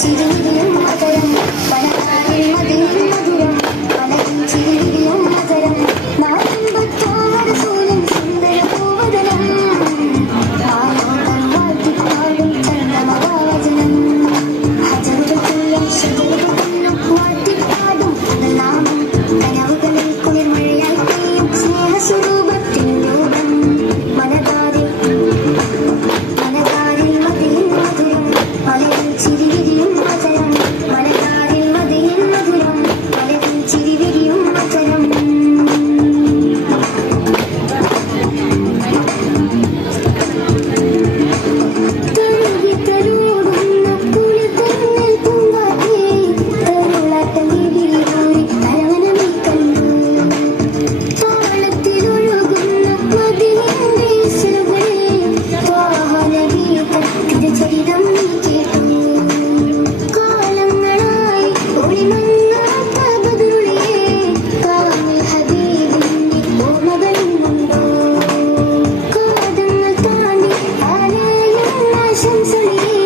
ചിരിയും you.